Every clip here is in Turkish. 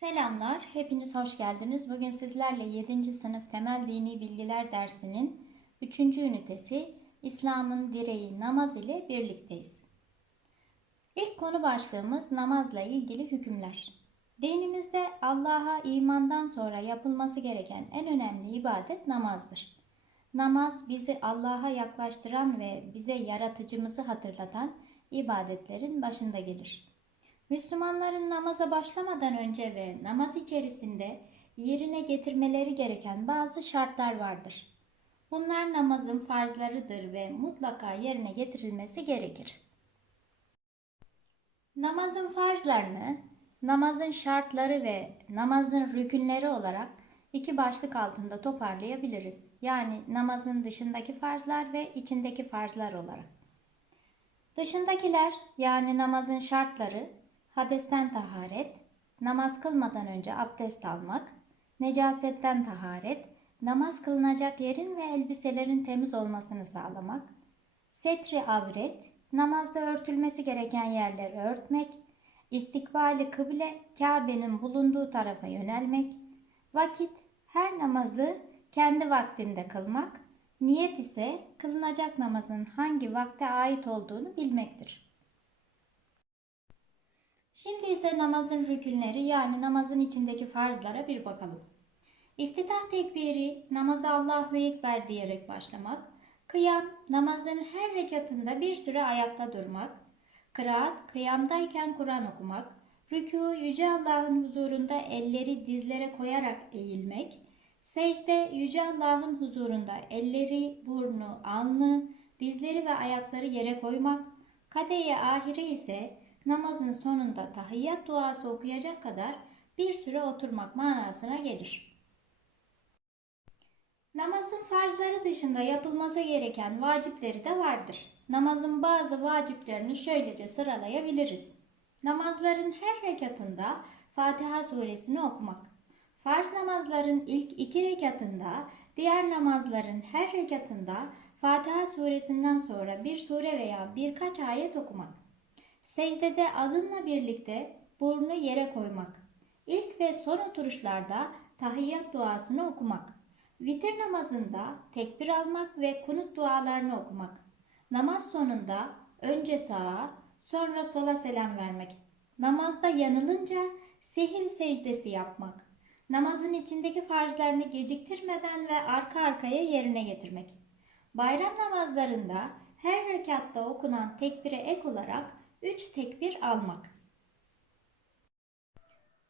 Selamlar, hepiniz hoş geldiniz. Bugün sizlerle 7. sınıf temel dini bilgiler dersinin 3. ünitesi İslam'ın direği namaz ile birlikteyiz. İlk konu başlığımız namazla ilgili hükümler. Dinimizde Allah'a imandan sonra yapılması gereken en önemli ibadet namazdır. Namaz bizi Allah'a yaklaştıran ve bize yaratıcımızı hatırlatan ibadetlerin başında gelir. Müslümanların namaza başlamadan önce ve namaz içerisinde yerine getirmeleri gereken bazı şartlar vardır. Bunlar namazın farzlarıdır ve mutlaka yerine getirilmesi gerekir. Namazın farzlarını, namazın şartları ve namazın rükünleri olarak iki başlık altında toparlayabiliriz. Yani namazın dışındaki farzlar ve içindeki farzlar olarak. Dışındakiler yani namazın şartları hadesten taharet, namaz kılmadan önce abdest almak, necasetten taharet, namaz kılınacak yerin ve elbiselerin temiz olmasını sağlamak, setri avret, namazda örtülmesi gereken yerleri örtmek, istikbali kıble Kabe'nin bulunduğu tarafa yönelmek, vakit her namazı kendi vaktinde kılmak, niyet ise kılınacak namazın hangi vakte ait olduğunu bilmektir. Şimdi ise namazın rükünleri yani namazın içindeki farzlara bir bakalım. İftitah tekbiri, namaza Allahu Ekber diyerek başlamak, kıyam, namazın her rekatında bir süre ayakta durmak, kıraat, kıyamdayken Kur'an okumak, rükû, Yüce Allah'ın huzurunda elleri dizlere koyarak eğilmek, secde, Yüce Allah'ın huzurunda elleri, burnu, alnı, dizleri ve ayakları yere koymak, kadeye ahire ise namazın sonunda tahiyyat duası okuyacak kadar bir süre oturmak manasına gelir. Namazın farzları dışında yapılması gereken vacipleri de vardır. Namazın bazı vaciplerini şöylece sıralayabiliriz. Namazların her rekatında Fatiha suresini okumak. Farz namazların ilk iki rekatında, diğer namazların her rekatında Fatiha suresinden sonra bir sure veya birkaç ayet okumak. Secdede adınla birlikte burnu yere koymak. İlk ve son oturuşlarda tahiyyat duasını okumak. Vitir namazında tekbir almak ve kunut dualarını okumak. Namaz sonunda önce sağa, sonra sola selam vermek. Namazda yanılınca sehiv secdesi yapmak. Namazın içindeki farzlarını geciktirmeden ve arka arkaya yerine getirmek. Bayram namazlarında her rekatta okunan tekbire ek olarak üç tekbir almak.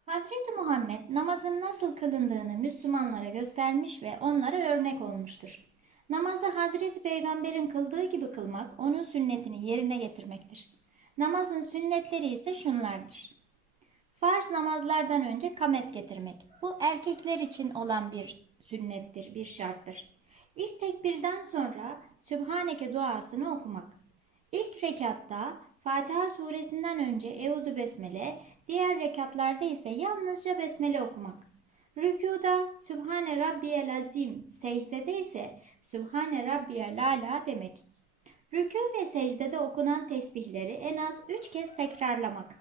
Hazreti Muhammed namazın nasıl kılındığını Müslümanlara göstermiş ve onlara örnek olmuştur. Namazı Hazreti Peygamber'in kıldığı gibi kılmak onun sünnetini yerine getirmektir. Namazın sünnetleri ise şunlardır. Farz namazlardan önce kamet getirmek. Bu erkekler için olan bir sünnettir, bir şarttır. İlk tekbirden sonra Sübhaneke duasını okumak. İlk rekatta Fatiha suresinden önce Euzu Besmele, diğer rekatlarda ise yalnızca Besmele okumak. Rükuda Sübhane Rabbiyel Azim, secdede ise Sübhane Rabbiyel Ala demek. Rükû ve secdede okunan tesbihleri en az üç kez tekrarlamak.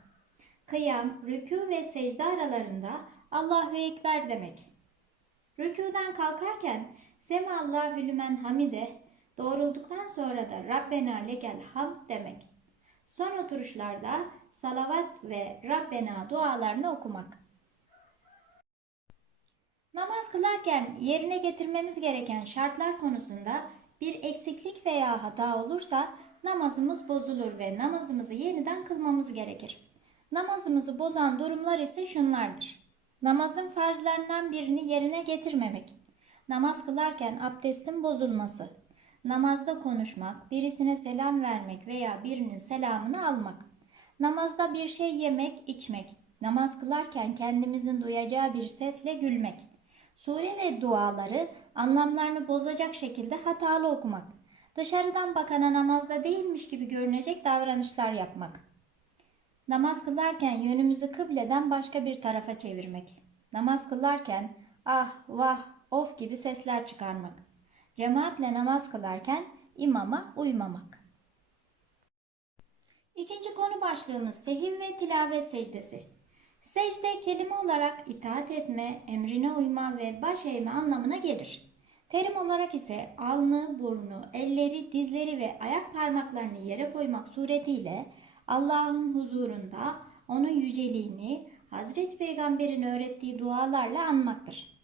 Kıyam, rükû ve secde aralarında Allahu Ekber demek. Rükûdan kalkarken Semallahu lümen hamide doğrulduktan sonra da Rabbena lekel hamd demek. Son oturuşlarda salavat ve Rabbena dualarını okumak. Namaz kılarken yerine getirmemiz gereken şartlar konusunda bir eksiklik veya hata olursa namazımız bozulur ve namazımızı yeniden kılmamız gerekir. Namazımızı bozan durumlar ise şunlardır. Namazın farzlarından birini yerine getirmemek. Namaz kılarken abdestin bozulması. Namazda konuşmak, birisine selam vermek veya birinin selamını almak. Namazda bir şey yemek, içmek. Namaz kılarken kendimizin duyacağı bir sesle gülmek. Sure ve duaları anlamlarını bozacak şekilde hatalı okumak. Dışarıdan bakana namazda değilmiş gibi görünecek davranışlar yapmak. Namaz kılarken yönümüzü kıbleden başka bir tarafa çevirmek. Namaz kılarken ah, vah, of gibi sesler çıkarmak. Cemaatle namaz kılarken imama uymamak. İkinci konu başlığımız sehiv ve tilavet secdesi. Secde kelime olarak itaat etme, emrine uyma ve baş eğme anlamına gelir. Terim olarak ise alnı, burnu, elleri, dizleri ve ayak parmaklarını yere koymak suretiyle Allah'ın huzurunda onun yüceliğini Hazreti Peygamber'in öğrettiği dualarla anmaktır.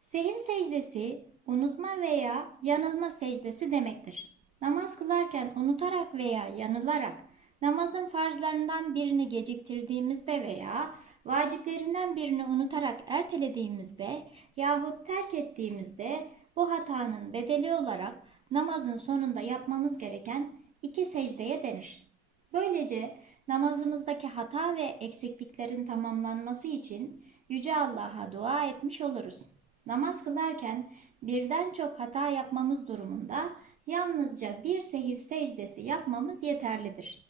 Sehiv secdesi unutma veya yanılma secdesi demektir. Namaz kılarken unutarak veya yanılarak namazın farzlarından birini geciktirdiğimizde veya vaciplerinden birini unutarak ertelediğimizde yahut terk ettiğimizde bu hatanın bedeli olarak namazın sonunda yapmamız gereken iki secdeye denir. Böylece namazımızdaki hata ve eksikliklerin tamamlanması için Yüce Allah'a dua etmiş oluruz. Namaz kılarken birden çok hata yapmamız durumunda yalnızca bir sehiv secdesi yapmamız yeterlidir.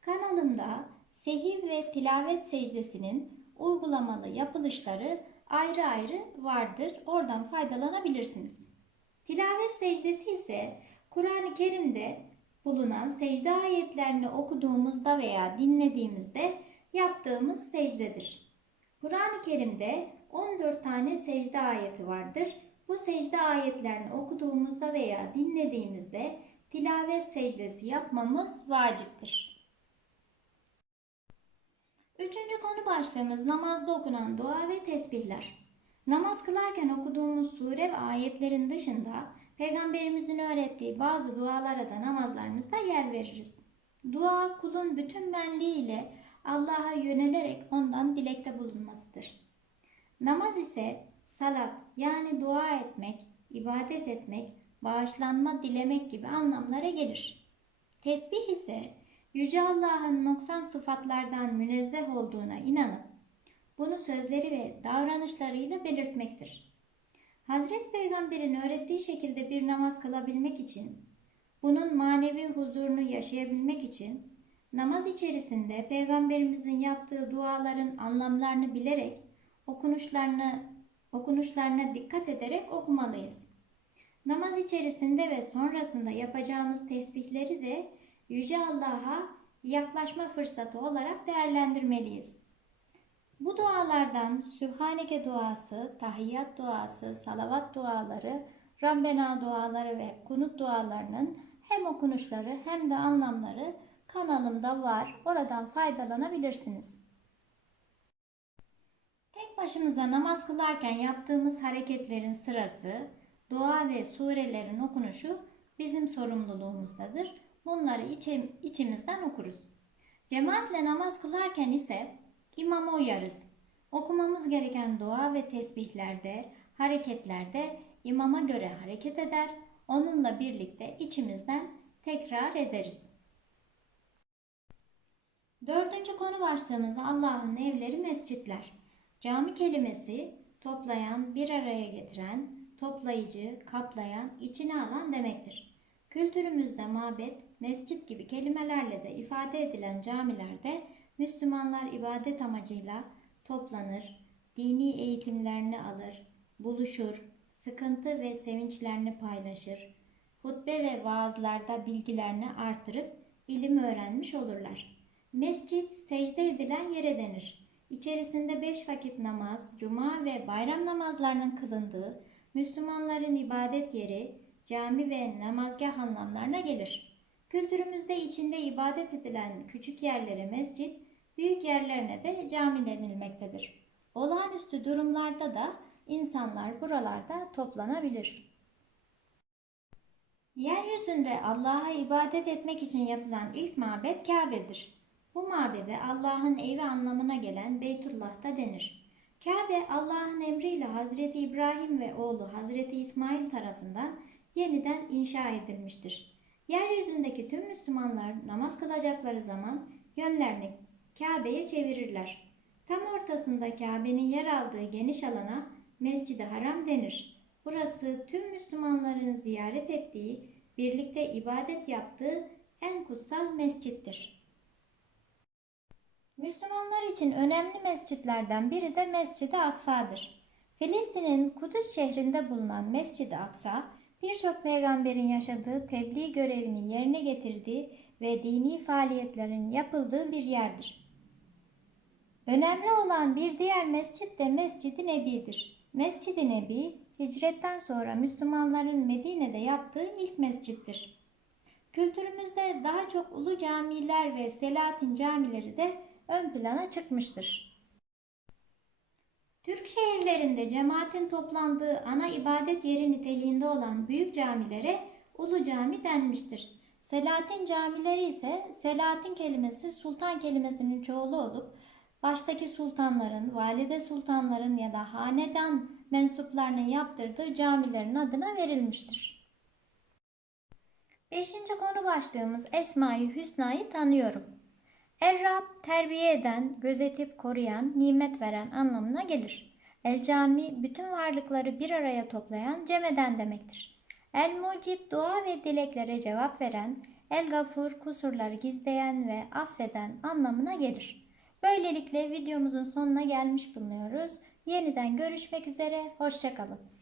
Kanalımda sehiv ve tilavet secdesinin uygulamalı yapılışları ayrı ayrı vardır. Oradan faydalanabilirsiniz. Tilavet secdesi ise Kur'an-ı Kerim'de bulunan secde ayetlerini okuduğumuzda veya dinlediğimizde yaptığımız secdedir. Kur'an-ı Kerim'de 14 tane secde ayeti vardır. Bu secde ayetlerini okuduğumuzda veya dinlediğimizde tilavet secdesi yapmamız vaciptir. Üçüncü konu başlığımız namazda okunan dua ve tesbihler. Namaz kılarken okuduğumuz sure ve ayetlerin dışında Peygamberimizin öğrettiği bazı dualara da namazlarımızda yer veririz. Dua kulun bütün benliğiyle Allah'a yönelerek ondan dilekte bulunmasıdır. Namaz ise salat yani dua etmek, ibadet etmek, bağışlanma dilemek gibi anlamlara gelir. Tesbih ise Yüce Allah'ın noksan sıfatlardan münezzeh olduğuna inanıp bunu sözleri ve davranışlarıyla belirtmektir. Hazreti Peygamber'in öğrettiği şekilde bir namaz kılabilmek için, bunun manevi huzurunu yaşayabilmek için namaz içerisinde Peygamberimizin yaptığı duaların anlamlarını bilerek okunuşlarını okunuşlarına dikkat ederek okumalıyız. Namaz içerisinde ve sonrasında yapacağımız tesbihleri de Yüce Allah'a yaklaşma fırsatı olarak değerlendirmeliyiz. Bu dualardan Sübhaneke duası, tahiyyat duası, salavat duaları, Rabbena duaları ve kunut dualarının hem okunuşları hem de anlamları kanalımda var. Oradan faydalanabilirsiniz. Tek başımıza namaz kılarken yaptığımız hareketlerin sırası, dua ve surelerin okunuşu bizim sorumluluğumuzdadır. Bunları içim, içimizden okuruz. Cemaatle namaz kılarken ise imama uyarız. Okumamız gereken dua ve tesbihlerde, hareketlerde imama göre hareket eder, onunla birlikte içimizden tekrar ederiz. Dördüncü konu başlığımızda Allah'ın evleri mescitler. Cami kelimesi toplayan, bir araya getiren, toplayıcı, kaplayan, içine alan demektir. Kültürümüzde mabet, mescit gibi kelimelerle de ifade edilen camilerde Müslümanlar ibadet amacıyla toplanır, dini eğitimlerini alır, buluşur, sıkıntı ve sevinçlerini paylaşır, hutbe ve vaazlarda bilgilerini artırıp ilim öğrenmiş olurlar. Mescit secde edilen yere denir. İçerisinde beş vakit namaz, cuma ve bayram namazlarının kılındığı Müslümanların ibadet yeri, cami ve namazgah anlamlarına gelir. Kültürümüzde içinde ibadet edilen küçük yerlere mescit, büyük yerlerine de cami denilmektedir. Olağanüstü durumlarda da insanlar buralarda toplanabilir. Yeryüzünde Allah'a ibadet etmek için yapılan ilk mabet Kabe'dir. Bu mabede Allah'ın evi anlamına gelen Beytullah'ta denir. Kabe Allah'ın emriyle Hazreti İbrahim ve oğlu Hazreti İsmail tarafından yeniden inşa edilmiştir. Yeryüzündeki tüm Müslümanlar namaz kılacakları zaman yönlerini Kabe'ye çevirirler. Tam ortasında Kabe'nin yer aldığı geniş alana Mescid-i Haram denir. Burası tüm Müslümanların ziyaret ettiği, birlikte ibadet yaptığı en kutsal mescittir. Müslümanlar için önemli mescitlerden biri de Mescid-i Aksa'dır. Filistin'in Kudüs şehrinde bulunan Mescid-i Aksa, birçok peygamberin yaşadığı tebliğ görevini yerine getirdiği ve dini faaliyetlerin yapıldığı bir yerdir. Önemli olan bir diğer mescit de Mescid-i Nebi'dir. Mescid-i Nebi, hicretten sonra Müslümanların Medine'de yaptığı ilk mescittir. Kültürümüzde daha çok ulu camiler ve Selahattin camileri de ön plana çıkmıştır. Türk şehirlerinde cemaatin toplandığı ana ibadet yeri niteliğinde olan büyük camilere ulu cami denmiştir. Selahattin camileri ise Selahattin kelimesi sultan kelimesinin çoğulu olup baştaki sultanların, valide sultanların ya da hanedan mensuplarının yaptırdığı camilerin adına verilmiştir. Beşinci konu başlığımız Esma-i Hüsna'yı tanıyorum. Er-Rab terbiye eden, gözetip koruyan, nimet veren anlamına gelir. El-Cami bütün varlıkları bir araya toplayan, cem eden demektir. El-Mucib dua ve dileklere cevap veren, El-Gafur kusurları gizleyen ve affeden anlamına gelir. Böylelikle videomuzun sonuna gelmiş bulunuyoruz. Yeniden görüşmek üzere, hoşçakalın.